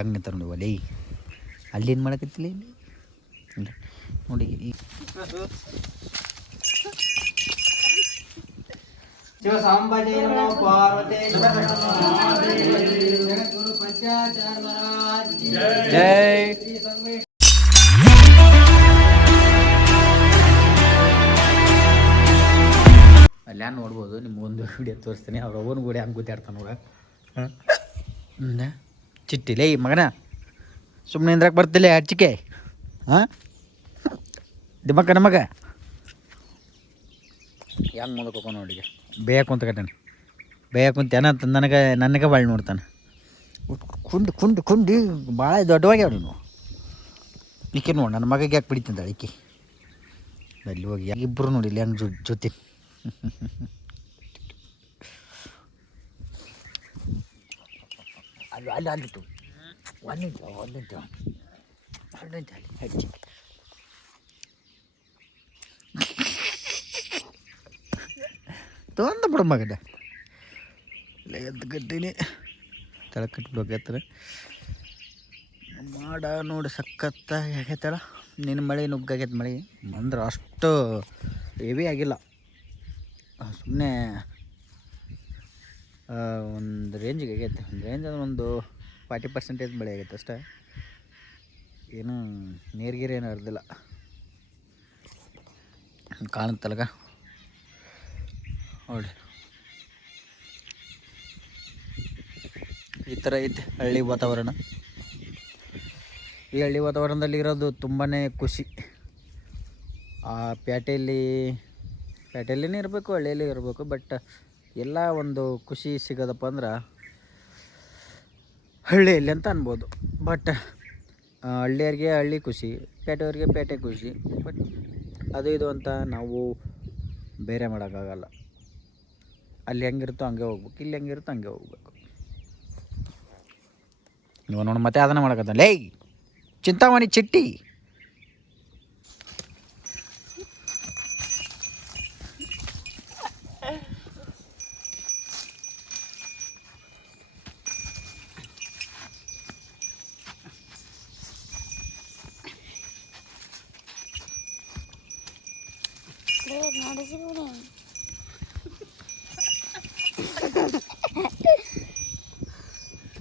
ಹಂಗೆ ನಿಂತಾರ ನೋಡಿ ಒಲೆ ಅಲ್ಲಿ ಏನು ಮಾಡಕತ್ತಿಲ್ಲ ಇಲ್ಲಿ ನೋಡಿ ಈ ಶಿವ ಸಾಂಬಾಜಿ ನಮೋ ಪಾರ್ವತಿ ಜಗದ್ಗುರು ಪಂಚಾಚಾರ್ಯ ಮಹಾರಾಜ್ ಕಿ ಜೈ. ಅಲ್ಲಿ ಏನು ನೋಡ್ಬೋದು ನಿಮ್ಗೊಂದು ವಿಡಿಯೋ ತೋರಿಸ್ತೀನಿ ಅವ್ರ ಅವನ ಗೋಡೆ ಹಂಗೆ ಗುದ್ದಾಡ್ತಾನೆ ನೋಡ. ಚಿಟ್ಟಿಲೇ ಈ ಮಗನ ಸುಮ್ಮನೆ ಇಂದ್ರಕ್ಕೆ ಬರ್ತಿಲ್ಲ ಹಚ್ಚಿಕೆ ಹಾಂ ದಿಮ್ಮಕ್ಕ ನಮಗ ಹೆಂಗೆ ಮುಂದಕ್ಕೆ ಹೋಗೋಣ ನೋಡಿ ಬೇಯ ಕುಂತ ಕಟ್ಟಾನೆ ಬೇಯ ಕುಂತ ನನಗೆ ಬಾಳ್ ನೋಡ್ತಾನೆ ಕುಂಡು ಭಾಳ ದೊಡ್ಡವಾಗ್ಯಾವ ನೀನು ಈಕೆ ನೋಡಿ ನನ್ನ ಮಗಗೆ ಯಾಕೆ ಬಿಡಿತಿಂದಾಳೆ ಈಕೆ ಅಲ್ಲಿ ಹೋಗಿ ಇಬ್ಬರು ನೋಡಿಲ್ಲ ಹೆಂಗೆ ಜೊತೆ ಅಲ್ಲಿತ್ತು ಒಂದಿಂತು ಅಲ್ಲಿ ಹಚ್ಚಿ ತೊಂದ ಬಿಡ ಮಗನ ಎದ್ದು ಗಡ್ಡಿನಿ ತಳ ಕಟ್ಬಿಡ್ಬೇಕಾಗ್ತದೆ ಮಾಡ ನೋಡಿ ಸಖತ್ತ ಆಗೈತಲ್ಲ ನಿನ್ನ ಮಳೆ ನುಗ್ಗಾಗೈತೆ ಮಳೆ ಅಂದ್ರೆ ಅಷ್ಟು ಹೆವಿ ಆಗಿಲ್ಲ ಸುಮ್ಮನೆ ಒಂದು ರೇಂಜಿಗೆ ಆಗೈತೆ ಒಂದು ರೇಂಜ್ ಅಂದ್ರೆ ಒಂದು 40% ಮಳೆ ಆಗೈತೆ ಅಷ್ಟೇ ಏನು ನೀರ್ಗೀರು ಏನು ಹರಿದಿಲ್ಲ ಕಾಣುತ್ತಲ್ಗ ನೋಡಿ ಈ ಥರ ಐತೆ ಹಳ್ಳಿ ವಾತಾವರಣ. ಈ ಹಳ್ಳಿ ವಾತಾವರಣದಲ್ಲಿ ಇರೋದು ತುಂಬಾ ಖುಷಿ. ಆ ಪೇಟೆಯಲ್ಲಿನೇ ಇರಬೇಕು ಹಳ್ಳಿಯಲ್ಲಿ ಇರಬೇಕು ಬಟ್ ಎಲ್ಲ ಒಂದು ಖುಷಿ ಸಿಗೋದಪ್ಪ ಅಂದ್ರೆ ಹಳ್ಳಿಯಲ್ಲಿ ಅಂತ ಅನ್ಬೋದು. ಬಟ್ ಹಳ್ಳಿಯವ್ರಿಗೆ ಹಳ್ಳಿ ಖುಷಿ, ಪೇಟೆಯವ್ರಿಗೆ ಪೇಟೆ ಖುಷಿ. ಬಟ್ ಅದು ಇದು ಅಂತ ನಾವು ಬೇರೆ ಮಾಡೋಕ್ಕಾಗಲ್ಲ. ಅಲ್ಲಿ ಹೆಂಗಿರುತ್ತೋ ಹಂಗೆ ಹೋಗ್ಬೇಕು, ಇಲ್ಲಿ ಹೆಂಗಿರುತ್ತೋ ಹಂಗೆ ಹೋಗ್ಬೇಕು. ನೀವು ನೋಡಿ ಮತ್ತೆ ಅದನ್ನು ಮಾಡೋಕ್ಕತ್ತ ಲೇ ಚಿಂತಾಮಣಿ ಚಿಟ್ಟಿ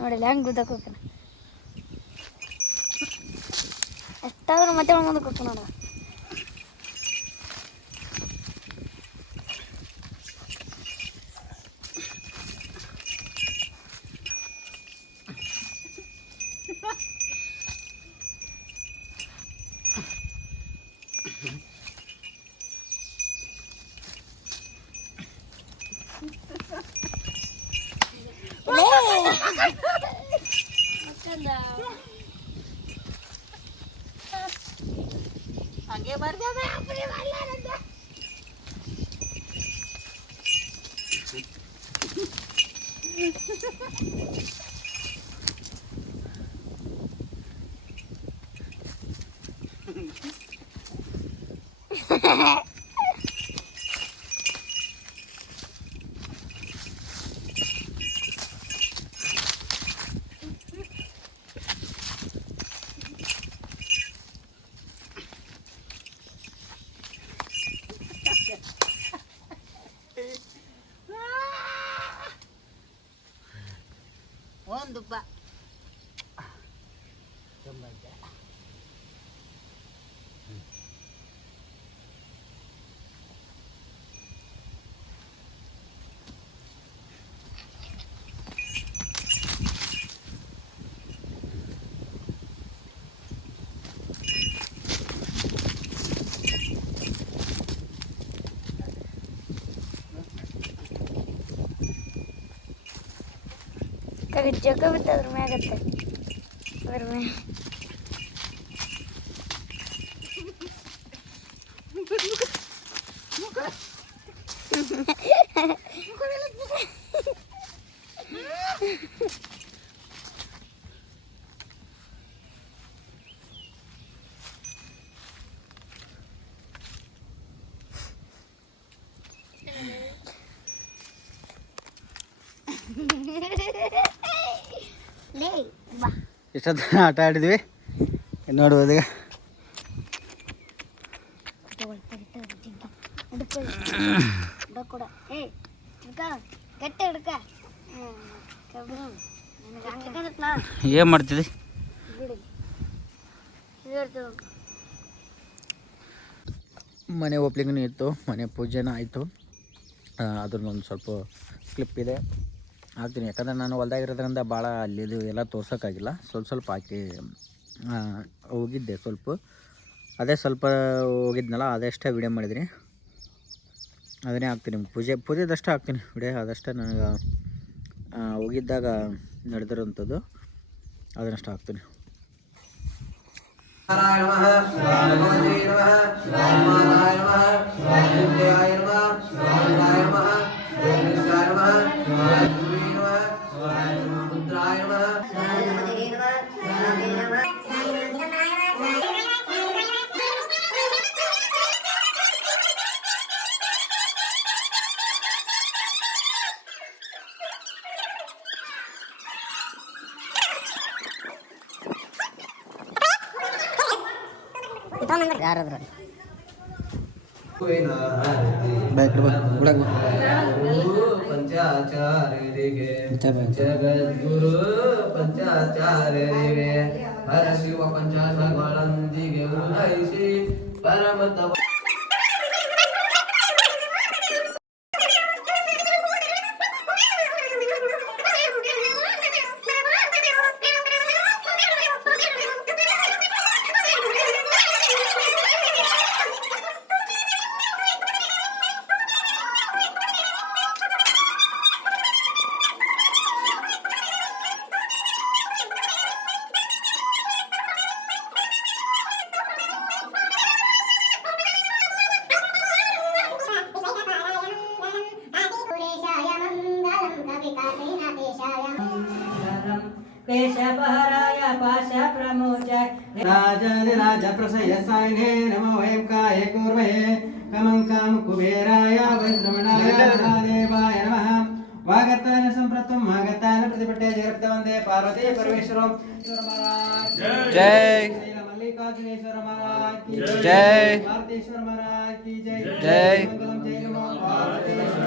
ನೋಡಿಲ್ಲ ಹೆಂಗೆ ಗುದ್ದಕ್ಕೆ ಹೋಗ್ತಾನೆ ಎಷ್ಟಾದ್ರೂ ಮತ್ತೆ ಮುಂದಕ್ಕೆ ಹೋಗ್ತಾನೆ ನೋಡ. ಹಾಗೆ ಬರ್ತಾವೆ ಒಂದು ಬಾ ಜಗ ಬಿಟ್ಟು ಅದ್ರ ಮ್ಯಾಗತ್ತೆ ಅದ್ರ ಮ್ಯಾಗ ಎಷ್ಟೊತ್ತ ಆಟ ಆಡಿದ್ವಿ ನೋಡ್ಬೋದು ಈಗ. ಏನು ಮಾಡ್ತಿದ್ದಿ? ಮನೆ ಓಪ್ಲಿಂಗೂ ಇತ್ತು, ಮನೆ ಪೂಜೆನೂ ಆಯಿತು. ಅದ್ರನ್ನೊಂದು ಸ್ವಲ್ಪ ಕ್ಲಿಪ್ ಇದೆ ಹಾಕ್ತೀನಿ, ಯಾಕಂದ್ರೆ ನಾನು ಹೊಲ್ದಾಗಿರೋದ್ರಿಂದ ಭಾಳ ಅಲ್ಲಿದು ಎಲ್ಲ ತೋರ್ಸೋಕ್ಕಾಗಿಲ್ಲ. ಸ್ವಲ್ಪ ಹಾಕಿ ಹೋಗಿದ್ದೆ ಸ್ವಲ್ಪ, ಅದೇ ಸ್ವಲ್ಪ ಹೋಗಿದ್ನಲ್ಲ ಅದಷ್ಟೇ ವಿಡಿಯೋ ಮಾಡಿದ್ದೀನಿ, ಅದನ್ನೇ ಹಾಕ್ತೀನಿ. ಪೂಜೆದಷ್ಟೇ ಹಾಕ್ತೀನಿ ವಿಡಿಯೋ, ಅದಷ್ಟೇ ನನಗೆ ಹೋಗಿದ್ದಾಗ ನಡೆದಿರೋಂಥದ್ದು, ಅದನ್ನಷ್ಟೇ ಹಾಕ್ತೀನಿ. ಯಾರಾದ್ರ ಪಂಚಾಚಾರ್ಯರಿಗೆ ಜಗದ್ಗುರು ಪಂಚಾಚಾರ್ಯರಿಗೆ ಹರಶಿವ ಪಂಚಾಶಗಳೊಂದಿಗೆ ಉದಯಿಸಿ ಪರಮತ केशवहराय पाश प्रमोचाय राज प्रसयसायने नमो वयं काये कुर्महे कमं काम कुबेराय वज्रमणाय महादेवाय नमः वागतान संप्रतम मागतान प्रतिपट्टे जगद्वंदे पार्वती परमेश्वरं जय मल्लिकार्जुनेश्वर महाराज की जय भारतेश्वर महाराज की जय जय मंगलम जय नमो पार्वतीश्वर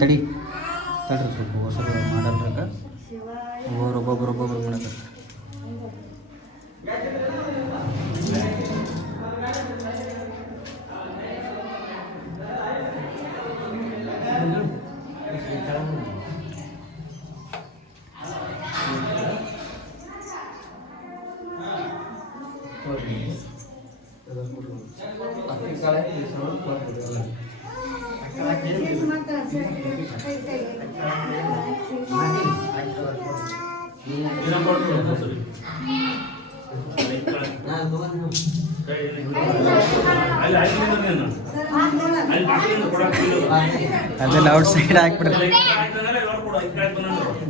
ತಡಿ ತಡ್ರಿ ಸ್ವಲ್ಪ ಹೊಸ ಮಾಡಲ್ರಾಗ ಒಬ್ಬೊಬ್ಬರು ಮಾಡಕ್ಕೆ ಅದೆಲ್ಲ ಔಟ್ ಸೈಡ್ ಹಾಕ್ಬಿಡ್ರಿ.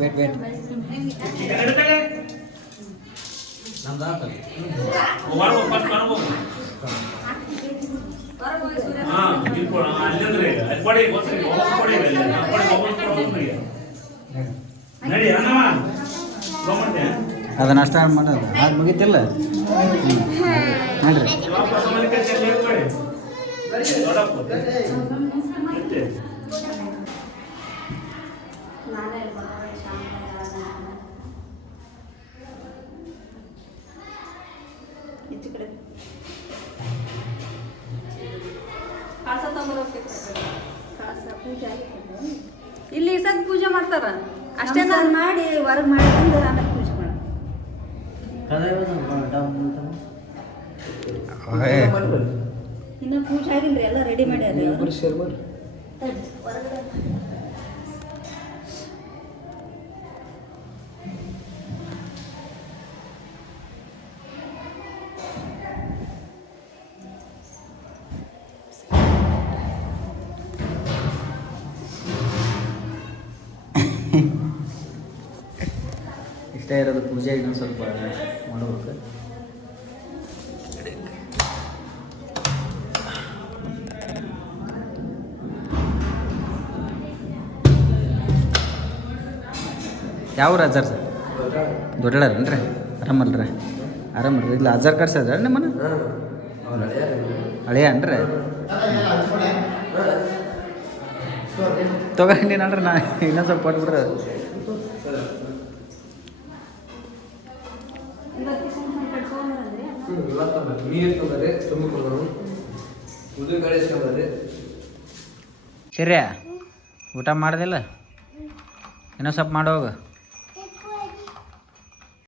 ವೇಟ್ ಅದನ್ನ ಅಷ್ಟ ಮಾಡೋದು ಅದು ಮುಗೀತಿಲ್ಲ ನೋಡ್ರಿ ಇಲ್ಲಿ ಸದ್ ಪೂಜೆ ಮಾಡ್ತಾರ ಅಷ್ಟೇ ಅಷ್ಟೇ ಮಾಡಿ ಹೊರಗೆ ಮಾಡಿ ಬಂದು ಆಮೇಲೆ ಪೂಜೆ ಮಾಡಿ ಇನ್ನು ಪೂಜೆ ಆಗಿಲ್ರಿ ಎಲ್ಲ ರೆಡಿ ಮಾಡ್ಯಾರ ಹೊರಗಡೆ ಇಷ್ಟ ಇರೋದು ಪೂಜೆ ಇನ್ನೊಂದು ಸ್ವಲ್ಪ ಮಾಡ್ಬೇಕು ಯಾವ ಅಜ್ಜಾರ್ ಸರ್ ದೊಡ್ಡಳಾರೇನ್ರಿ ಆರಾಮಲ್ರಿ ಆರಾಮಲ್ರಿ ಇಲ್ಲ ಅಜ್ಜಾರ್ ಕರ್ಸದ ನಿಮ್ಮನ್ನ ಹಳೆಯ ಅನ್ರಿ ತಗೊಂಡಿನಲ್ರಿ ನಾ ಇನ್ನೊಂದು ಸ್ವಲ್ಪ ಕೊಟ್ಬಿಡ್ರಿ ಸರಿ ಊಟ ಮಾಡ್ದಿಲ್ಲ ಇನ್ನೊಂದು ಸ್ವಲ್ಪ ಮಾಡೋಗ